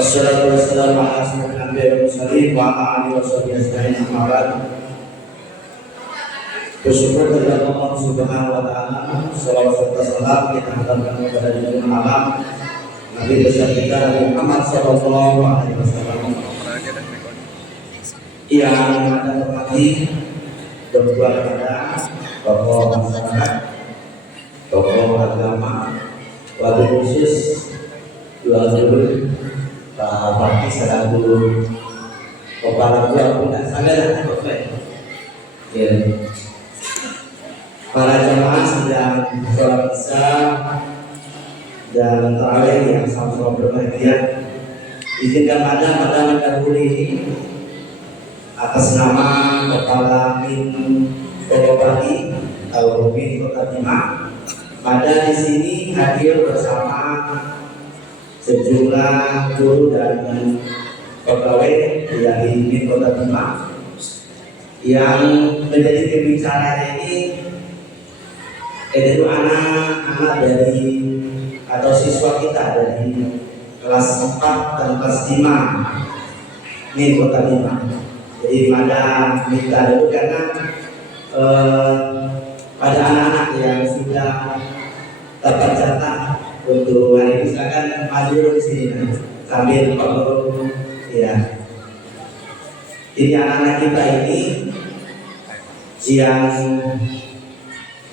Wassalatu wassalamu ala asyrofil anbiya'i wal mursalin wa ala alihi washabihi ajma'in amma ba'd. Bersyukur kepada Allah Subhanahu wa taala, salawat serta salam kita haturkan kepada junjungan alam Nabi besar kita Nabi Muhammad sallallahu alaihi wasallam. Yang ada hormati berbuat kepada tokoh masyarakat, tokoh agama, wabil khusus dua dulu Pak Bupati selaku kepala dua tidak sadar ya. Para jamaah sedang sholat isya dan tarawih yang sama-sama berbahagia. Izinkan pada mendahului atas nama Kepala Min Bupati atau Min Kota Bima. Pada di sini hadir bersama sejumlah guru dan pegawai dari Min Kota Bima yang menjadi pembicara ini, yaitu anak-anak dari atau siswa kita dari kelas 4 dan kelas 5 Min Kota Bima. Jadi pada minta dulu karena pada anak-anak yang sudah dapat jatah untuk hari ini silakan maju di sini sambil perlu ya. Jadi anak-anak kita ini yang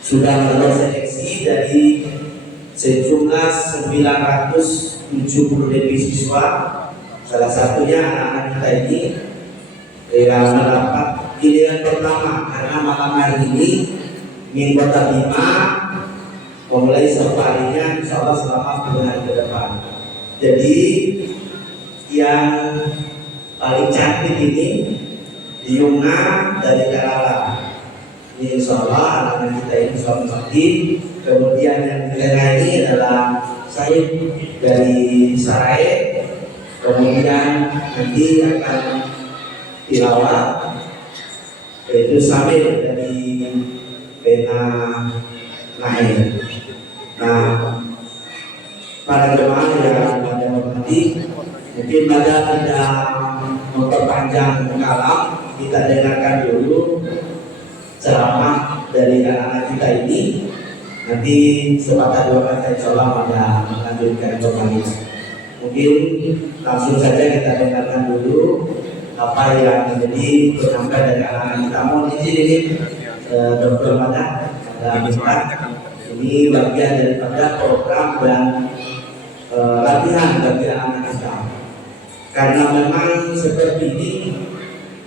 sudah lolos seleksi dari sejumlah 970 lebih siswa. Salah satunya anak-anak kita ini yang mendapat pilihan pertama karena malam hari ini Min Kota Bima memulai safarinya insya Allah selama 2 hari ke depan. Jadi yang paling cantik ini Yuna dari Kerala. Ini insya Allah anak-anak kita ini suami mati. Kemudian yang di tengah ini adalah saya dari Sarai. Kemudian nanti akan tilawah yaitu Samir dari Bena Nair. Nah, para jemaah yang pada hormati, mungkin pada tidak memperpanjang kalam, kita dengarkan dulu ceramah dari anak-anak kita ini. Nanti sepatah dua kata insyaallah pada melanjutkan kembali. Mungkin langsung saja kita dengarkan dulu apa yang menjadi penyampaian dari anak-anak kita. Mohon izin ini Dr. Mada ini bagian daripada program dan latihan bagi anak kita. Karena memang seperti ini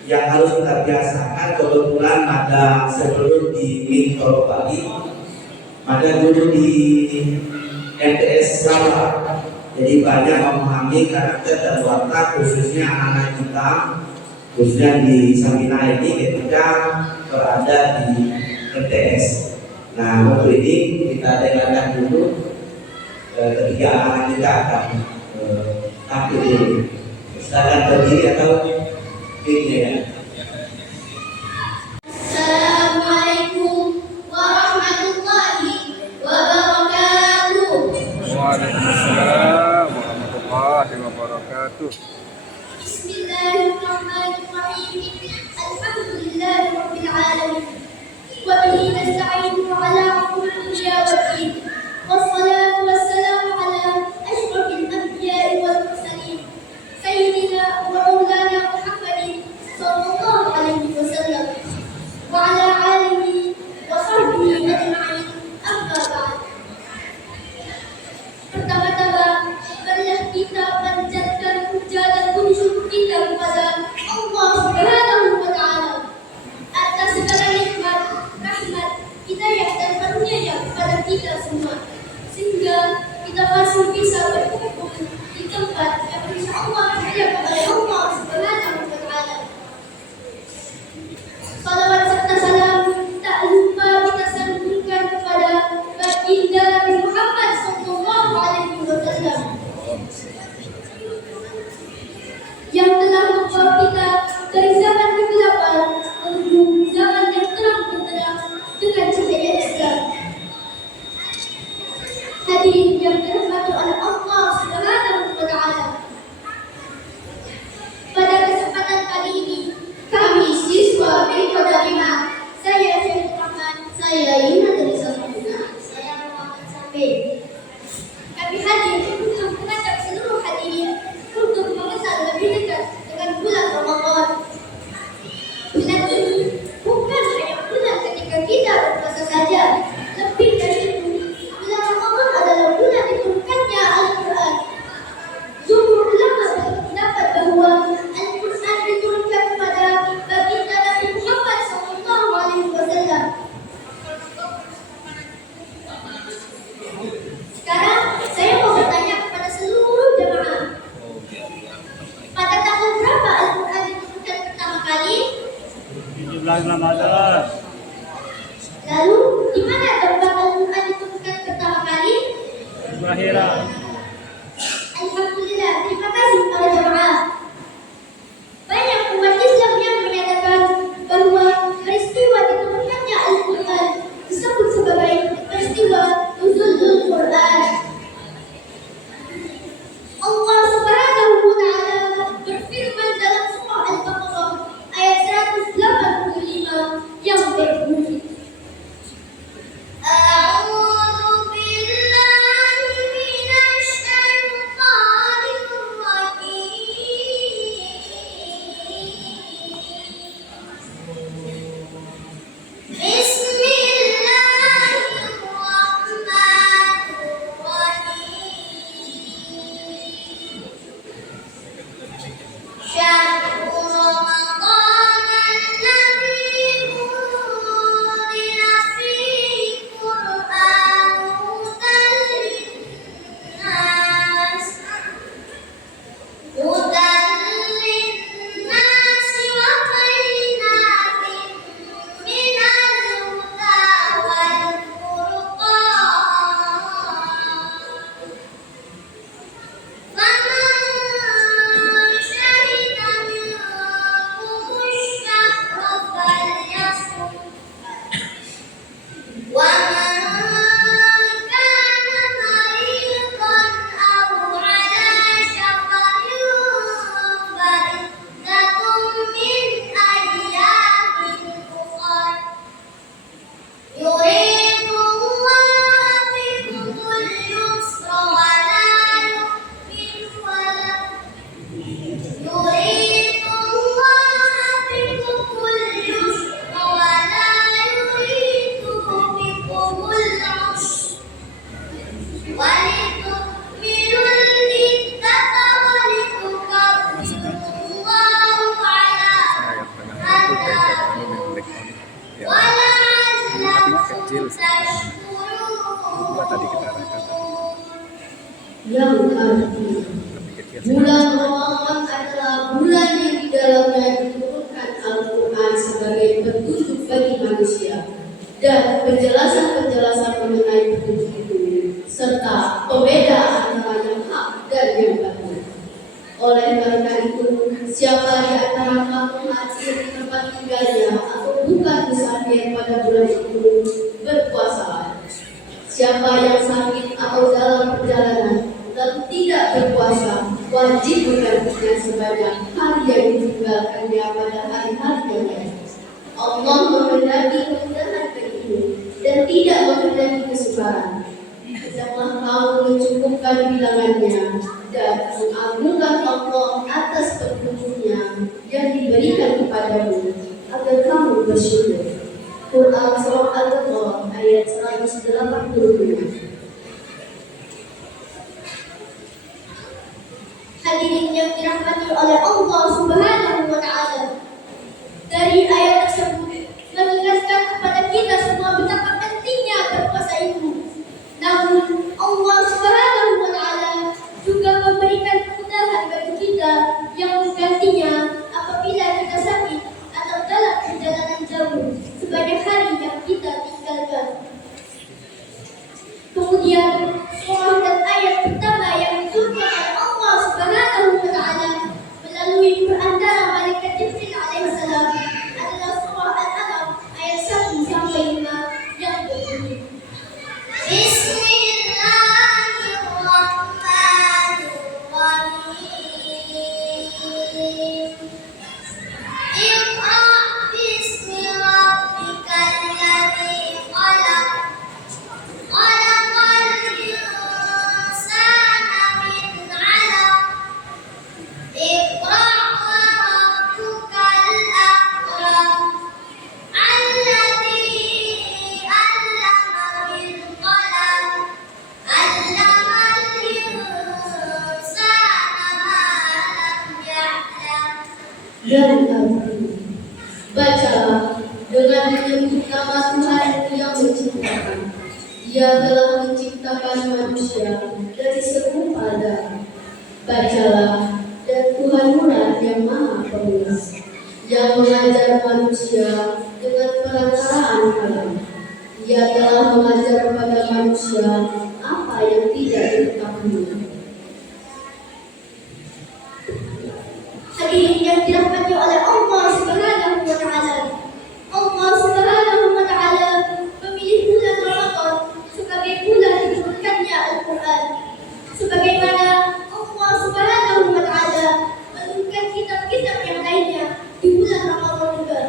yang harus kita biasakan. Kebetulan ada sebelum di Min Bali, ada guru di MTS Sarawak. Jadi banyak memahami karakter dan watak khususnya anak kita, khususnya di Samina ini ketika berada di MTS. Nah, untuk ini kita dengarkan dulu ketika anak kita akan tampil dulu. Silakan berdiri atau ini ya. Assalamualaikum warahmatullahi wabarakatuh. Waalaikumsalam warahmatullahi wabarakatuh. Bismillahirrahmanirrahim. Alhamdulillahirabbil alamin. Wa bihi nasta'inu ala umuri waddin. Wassalatu wassalamu ala asyrafil anbiya'i wal mursalin. Sayyidina wa maulana Muhammadin sallallahu alaihi wasallam wa ala alihi wa sahbihi ajma'in. Amma ba'd. Pertama-tama, marilah kita panjatkan puja dan puji syukur kita kepada Allah Subhanahu wa taala atas segala nikmat, rahmat, hidayah dan karunia-Nya kepada kita semua. Sehingga tadi kita arahkan yang artinya lebih kecil. bulan Ramadan adalah bulan yang di dalamnya diturunkan Al-Quran sebagai petunjuk bagi manusia dan penjelasan-penjelasan mengenai petunjuk itu serta pembeda antara yang hak dan yang batil. Oleh karena itu, siapa di antara kamu hadir di tempat tinggalnya atau bukan musafir pada bulan itu berpuasalah. Siapa yang sakit atau dalam perjalanan dan tidak berpuasa wajib menggantinya sebanyak hari yang ditinggalkannya pada hari-hari yang lain. Allah menghendaki kemudahan bagimu dan tidak menghendaki kesukaran. Janganlah kamu mencukupkan bilangannya dan mengagungkan Allah atas petunjuknya yang diberikan kepadamu agar kamu bersyukur. Quran Surah Al-Baqarah ayat 185. Hadirin yang dirahmati oleh Allah Subhanahu wa Ta'ala, dari ayat tersebut mengingatkan kepada kita semua betapa pentingnya berpuasa itu. Namun Allah Subhanahu wa Ta'ala juga memberikan kemudahan bagi kita yang menggantinya apabila kita sakit atau dalam perjalanan jauh sebanyak hari yang kita tinggalkan. Kemudian surah dan ayat pertama yang diturunkan oleh Allah Subhanahu wa Ta'ala melalui perantara malaikat Jibril alaihissalam adalah surah Al-Alaq ayat 1 sampai 5 yang berbunyi Bismillahirrahmanirrahim. Iqra bismi rabbikal ladzi khalaq. Khalaqal insana min 'alaq. Iqra wa rabbukal akram. Alladzi 'allama bil qalam. 'Allamal insana ma lam ya'lam. Dan bacalah dengan menyebut nama Tuhan yang menciptakan. Dia telah menciptakan manusia dari serupa darah. Bacalah, dan Tuhanmu yang Maha Penguasa, yang mengajar manusia dengan perantaraan kalam. Dia telah mengajar pada manusia apa yang tidak diketahuinya. Hadirin yang dirahmati oleh Allah Subhanahu wa Ta'ala, Allah Subhanahu wa Ta'ala memilih bulan Ramadan sebagai bulan diturunkannya Al-Quran, sebagaimana Allah Subhanahu wa Ta'ala menurunkan kitab-kitab yang lainnya di bulan Ramadan juga,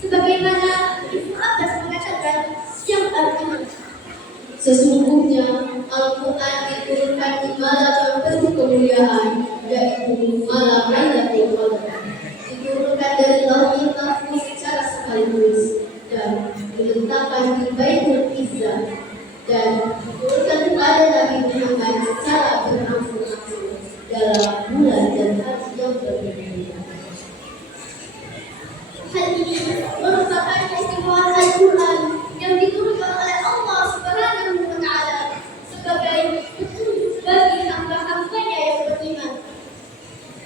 sebagaimana Ibnu Abbas mengatakan yang artinya sesungguhnya Al-Quran diturunkan di malam yang penuh kemuliaan, yaitu malam Lailatul Qadar. Diturunkan dari Lauhul Mahfuz secara sekaligus dan diletakkan di Baitul Izzah dan diturunkan kepada Nabi Muhammad secara berangsur-angsur dalam bulan dan hari yang berbeda. Hal ini merupakan keistimewaan Al-Quran yang diturunkan oleh Allah Subhanahu wa Ta'ala sebagai petunjuk bagi hamba-hambanya yang beriman.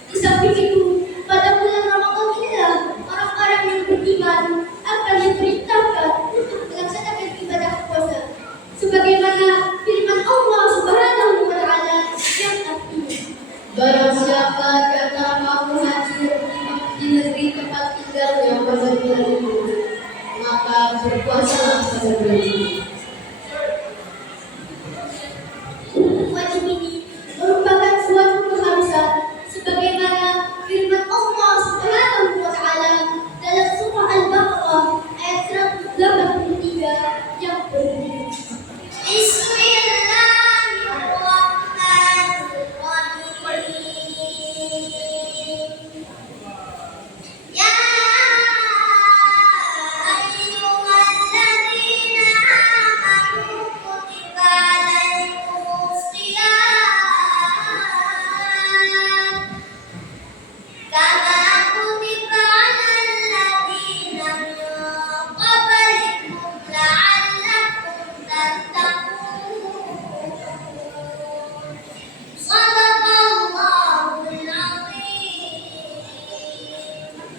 Di samping itu, pada bulan Ramadan inilah orang-orang yang beriman akan diperintahkan untuk melaksanakan ibadah puasa, sebagaimana firman Allah Subhanahu wa Ta'ala yang artinya, barang siapa di antara kamu hadir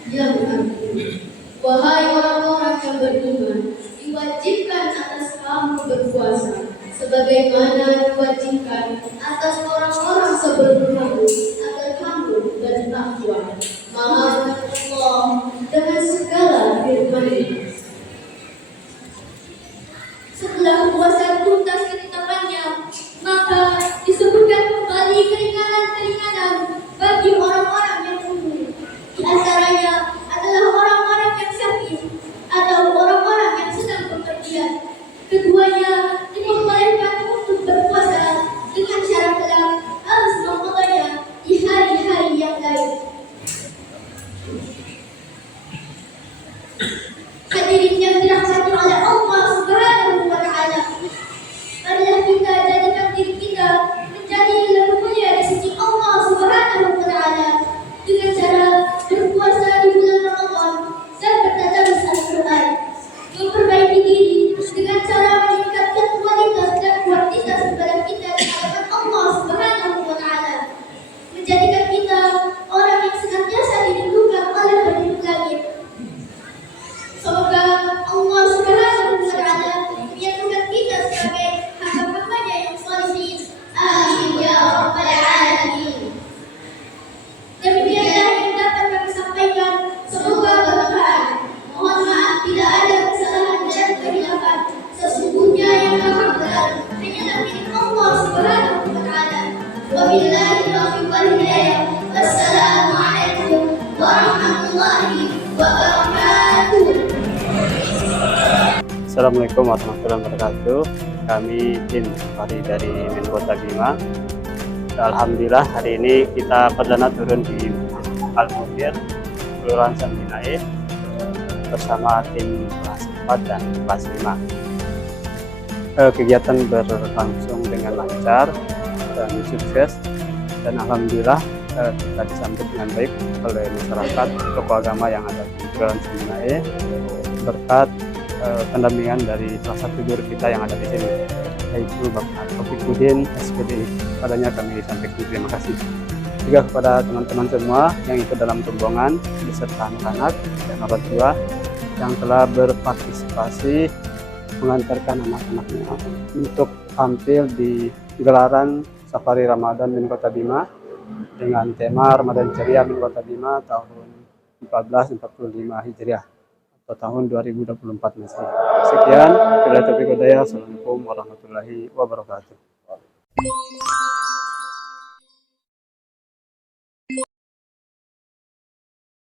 yang agung. Wahai orang-orang yang beriman, diwajibkan atas kamu berpuasa, sebagaimana diwajibkan atas orang-orang sebelum kamu, agar kamu bertakwa. Maha Allah dengan segala firman-Nya. Setelah puasa tuntas ketetapannya, maka disebutkan kembali keringanan-keringanan bagi orang-orang yang umum. Di antaranya adalah orang-orang yang sakit atau orang-orang yang sedang bepergian. Keduanya diperbolehkan untuk berpuasa dengan cara kelak harus memulainya di hari-hari yang lain. Hadirin yang dirahmati oleh Allah Subhanahu wa Ta'ala, marilah kita jadikan diri kita menjadi lebih mulia di sisi Allah Subhanahu wa Ta'ala dengan cara berpuasa di bulan Ramadan dan bertadarus Al-Quran, memperbaiki diri dengan cara meningkatkan kualitas dan kuantitas ibadah kita di hadapan Allah Subhanahu wa Ta'ala, menjadikan kita orang yang senantiasa dirindukan oleh penduduk langit. Semoga Allah Subhanahu wa Ta'ala menyatukan kita sebagai hamba-hambanya yang sholihin. Amin ya rabbal alamin. Demikianlah yang dapat kami sampaikan. Semoga bermanfaat. Mohon maaf bila ada kesalahan dan kehilafan. Sesungguhnya yang maha benar hanyalah milik Allah Subhanahu wa Ta'ala. Wabillahi taufiq wal hidayah. Wassalamualaikum warahmatullahi wabarakatuh. Assalamualaikum warahmatullahi wabarakatuh. Kami tim Fahri dari Kota Bima. Alhamdulillah hari ini kita perdana turun di Al-Munir, Kelurahan Sampinae bersama tim kelas 4 dan kelas 5. Kegiatan berlangsung dengan lancar dan sukses, dan alhamdulillah kita disambut dengan baik oleh masyarakat, tokoh agama yang ada di Kelurahan Sampinae berkat pendampingan dari salah satu guru kita yang ada di sini, yaitu Bapak Taufiquddin SPDI. Padanya kami sampaikan terima kasih juga kepada teman-teman semua yang ikut dalam rombongan beserta anak-anak dan orang tua yang telah berpartisipasi mengantarkan anak-anaknya untuk tampil di gelaran Safari Ramadan Min Kota Bima dengan tema Ramadan Ceria Min Kota Bima tahun 1445 Hijriah atau tahun 2024 masih. Sekian, Assalamualaikum warahmatullahi wabarakatuh.